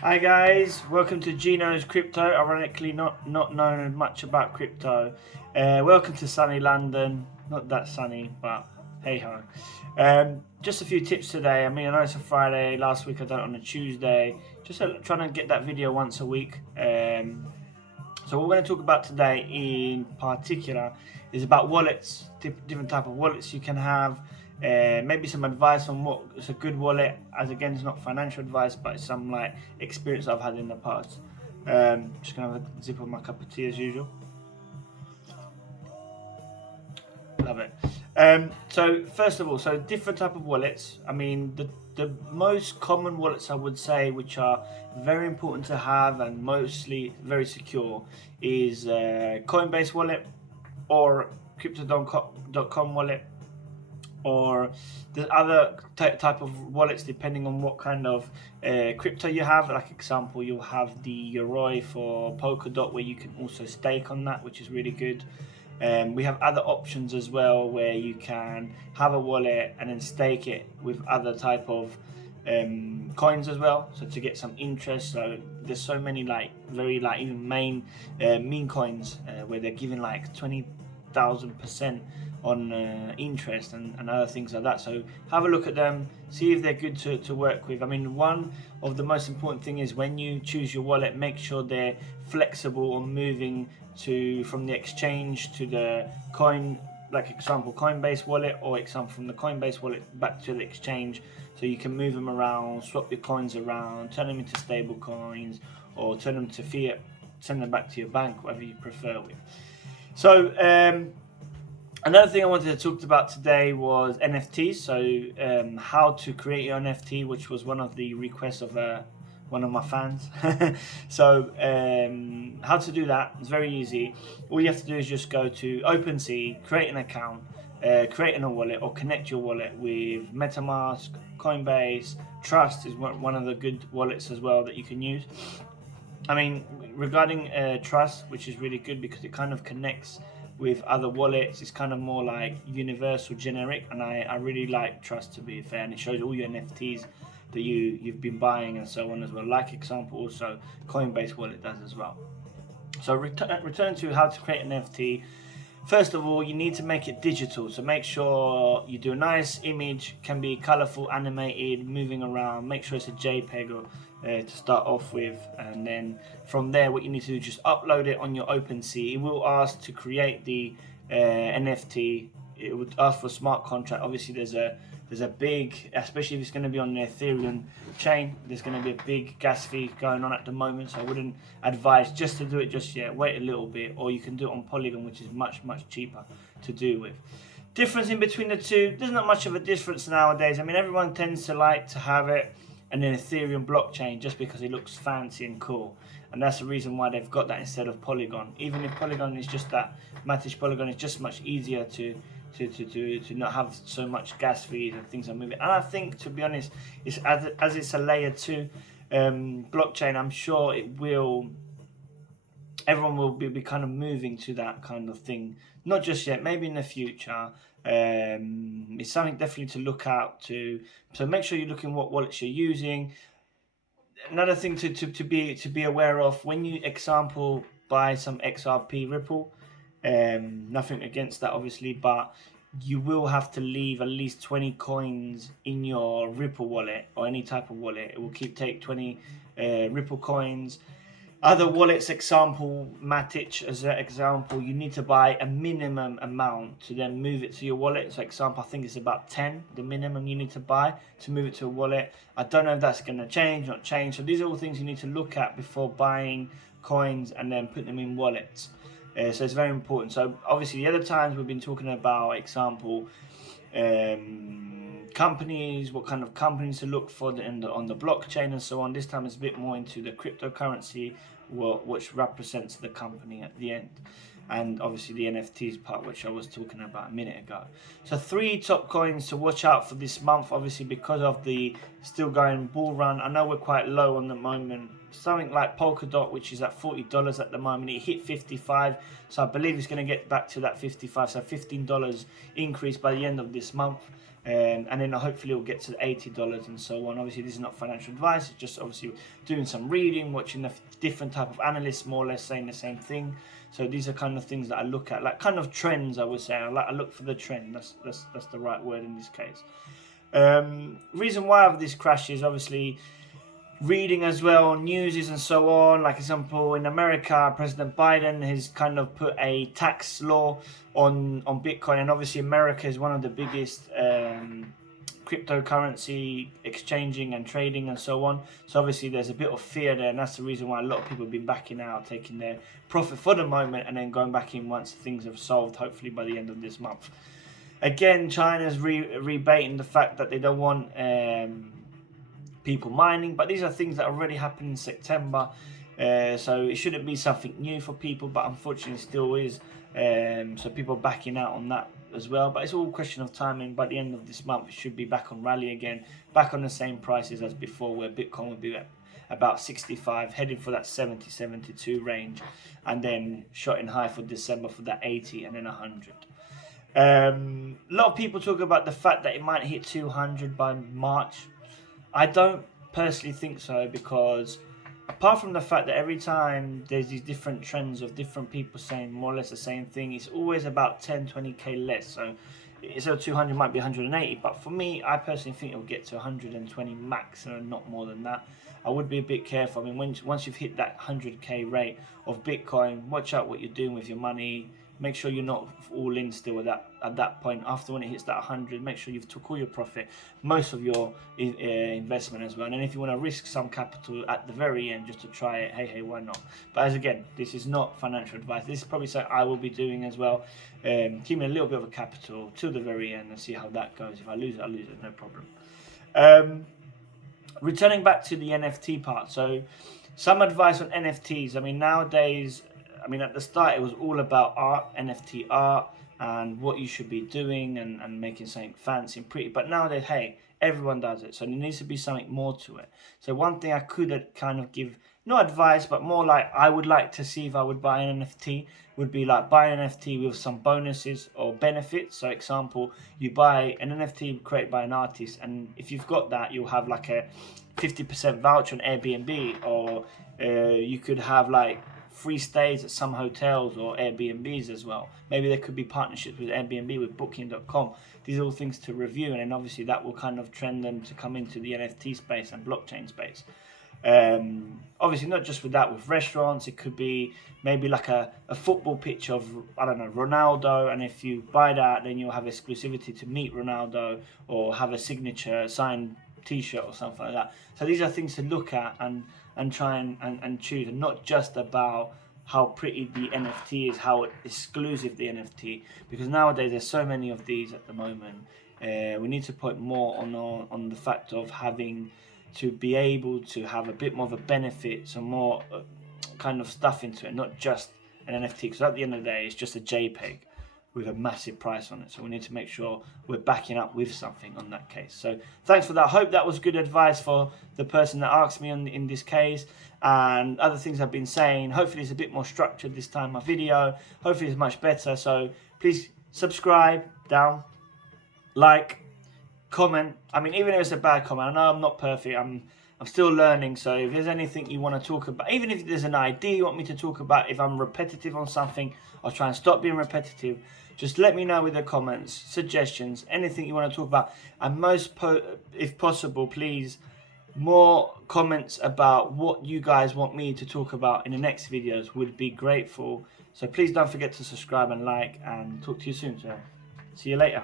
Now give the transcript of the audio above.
Hi guys, welcome to Gino's Crypto. Ironically, not knowing much about crypto. Welcome to sunny London. Not that sunny, but hey ho. Just a few tips today. I mean, I know it's a Friday. Last week I done it on a Tuesday. Just trying to get that video once a week. So what we're going to talk about today in particular is about wallets, different type of wallets you can have. Maybe some advice on what is a good wallet, as again it's not financial advice, but it's some like experience I've had in the past. Just gonna have a sip of my cup of tea as usual. Love it. So first of all, so different type of wallets. I mean, the most common wallets I would say, which are very important to have and mostly very secure, is Coinbase wallet or Crypto.com wallet, or the other type of wallets depending on what kind of crypto you have. Like example, you'll have the Yoroi for Polkadot, where you can also stake on that, which is really good. We have other options as well where you can have a wallet and then stake it with other type of coins as well, so to get some interest. So there's so many like very like even meme coins where they're giving like 20,000% on interest and other things like that. So have a look at them, see if they're good to work with. I mean, one of the most important thing is when you choose your wallet, make sure they're flexible on moving to from the exchange to the coin, like example Coinbase wallet, or example from the Coinbase wallet back to the exchange, so you can move them around, swap your coins around, turn them into stable coins, or turn them to fiat, send them back to your bank, whatever you prefer with. So another thing I wanted to talk about today was NFTs. So how to create your NFT, which was one of the requests of one of my fans. So how to do that is very easy. All you have to do is just go to Opensea, create an account, create a wallet, or connect your wallet with MetaMask, Coinbase. Trust is one of the good wallets as well that you can use. I mean, regarding Trust, which is really good because it kind of connects with other wallets. It's kind of more like universal, generic, and I really like Trust, to be fair, and it shows all your NFTs that you've been buying and so on as well. Like example, also Coinbase wallet does as well. So return to how to create an NFT. First of all, you need to make it digital. So make sure you do a nice image, can be colorful, animated, moving around. Make sure it's a JPEG or, to start off with. And then from there, what you need to do is just upload it on your OpenSea. It will ask to create the NFT. It would ask for a smart contract. Obviously, there's a big, especially if it's going to be on the Ethereum chain, there's going to be a big gas fee going on at the moment. So I wouldn't advise just to do it just yet. Wait a little bit, or you can do it on Polygon, which is much cheaper to do with. Difference in between the two, there's not much of a difference nowadays. I mean, everyone tends to like to have it and an Ethereum blockchain just because it looks fancy and cool, and that's the reason why they've got that instead of Polygon. Even if Polygon is just that Matic Polygon, is just much easier to not have so much gas fees and things are moving. And I think, to be honest, it's as it's a layer 2 blockchain, I'm sure everyone will be kind of moving to that kind of thing. Not just yet, maybe in the future. It's something definitely to look out to. So make sure you're looking what wallets you're using. Another thing to be aware of when you example buy some XRP Ripple. Nothing against that, obviously, but you will have to leave at least 20 coins in your Ripple wallet or any type of wallet. It will take 20 Ripple coins. Other wallets, example Matic as an example, you need to buy a minimum amount to then move it to your wallet. So example, I think it's about 10, the minimum you need to buy to move it to a wallet. I don't know if that's going to change, not change. So these are all things you need to look at before buying coins and then put them in wallets. So it's very important. So obviously the other times we've been talking about example companies, what kind of companies to look for on the blockchain and so on. This time it's a bit more into the cryptocurrency, which represents the company at the end, and obviously the NFTs part, which I was talking about a minute ago. So 3 top coins to watch out for this month, obviously because of the still going bull run. I know we're quite low on the moment. Something like Polkadot, which is at $40 at the moment, it hit 55, so I believe it's going to get back to that 55, so $15 increase by the end of this month. and then hopefully it'll get to $80 and so on. Obviously, this is not financial advice. It's just obviously doing some reading, watching the different type of analysts more or less saying the same thing. So these are kind of things that I look at, like kind of trends. I would say I look for the trend. That's the right word in this case. Reason why of this crash is obviously reading as well, news and so on. Like example, in America, President Biden has kind of put a tax law on Bitcoin, and obviously America is one of the biggest cryptocurrency exchanging and trading and so on. So obviously there's a bit of fear there, and that's the reason why a lot of people have been backing out, taking their profit for the moment, and then going back in once things have solved, hopefully by the end of this month. Again, China's rebating the fact that they don't want people mining, but these are things that already happened in September, so it shouldn't be something new for people, but unfortunately it still is. So people are backing out on that as well, but it's all a question of timing. By the end of this month, it should be back on rally again, back on the same prices as before, where Bitcoin would be at about 65, heading for that 70-72 range, and then shot in high for December for that 80 and then 100. A lot of people talk about the fact that it might hit 200 by March. I don't personally think so, because apart from the fact that every time there's these different trends of different people saying more or less the same thing, it's always about 10-20k less. So instead of 200 might be 180, but for me, I personally think it'll get to 120 max and not more than that. I would be a bit careful. I mean, once you've hit that 100k rate of Bitcoin, watch out what you're doing with your money. Make sure you're not all in still at that point. After when it hits that 100, make sure you've took all your profit, most of your investment as well. And then if you want to risk some capital at the very end just to try it, hey, why not? But as again, this is not financial advice. This is probably something I will be doing as well. Keeping a little bit of a capital till the very end and see how that goes. If I lose it, I lose it, no problem. Returning back to the NFT part. So some advice on NFTs. I mean, nowadays, at the start it was all about art, NFT art, and what you should be doing and making something fancy and pretty. But nowadays, hey, everyone does it. So there needs to be something more to it. So one thing I could kind of give, not advice, but more like I would like to see if I would buy an NFT, would be like buy an NFT with some bonuses or benefits. So example, you buy an NFT created by an artist, and if you've got that, you'll have like a 50% voucher on Airbnb, or you could have like free stays at some hotels or Airbnbs as well. Maybe there could be partnerships with Airbnb, with Booking.com. These are all things to review, and then obviously that will kind of trend them to come into the NFT space and blockchain space. Obviously not just with that, with restaurants, it could be maybe like a football pitch of, I don't know, Ronaldo, and if you buy that, then you'll have exclusivity to meet Ronaldo or have a signature signed t-shirt or something like that. So these are things to look at and try and choose, and not just about how pretty the NFT is, how exclusive the NFT, because nowadays there's so many of these at the moment. We need to put more on the fact of having to be able to have a bit more of a benefit, some more kind of stuff into it, not just an NFT, because at the end of the day it's just a JPEG with a massive price on it. So we need to make sure we're backing up with something on that case. So thanks for that. I hope that was good advice for the person that asked me in this case, and other things I've been saying. Hopefully it's a bit more structured this time, my video. Hopefully it's much better. So please subscribe down, like, comment. I mean, even if it's a bad comment, I know I'm not perfect. I'm still learning. So if there's anything you want to talk about, even if there's an idea you want me to talk about, if I'm repetitive on something, I'll try and stop being repetitive. Just let me know with the comments, suggestions, anything you want to talk about. And if possible, please, more comments about what you guys want me to talk about in the next videos would be grateful. So please don't forget to subscribe and like, and talk to you soon. So see you later.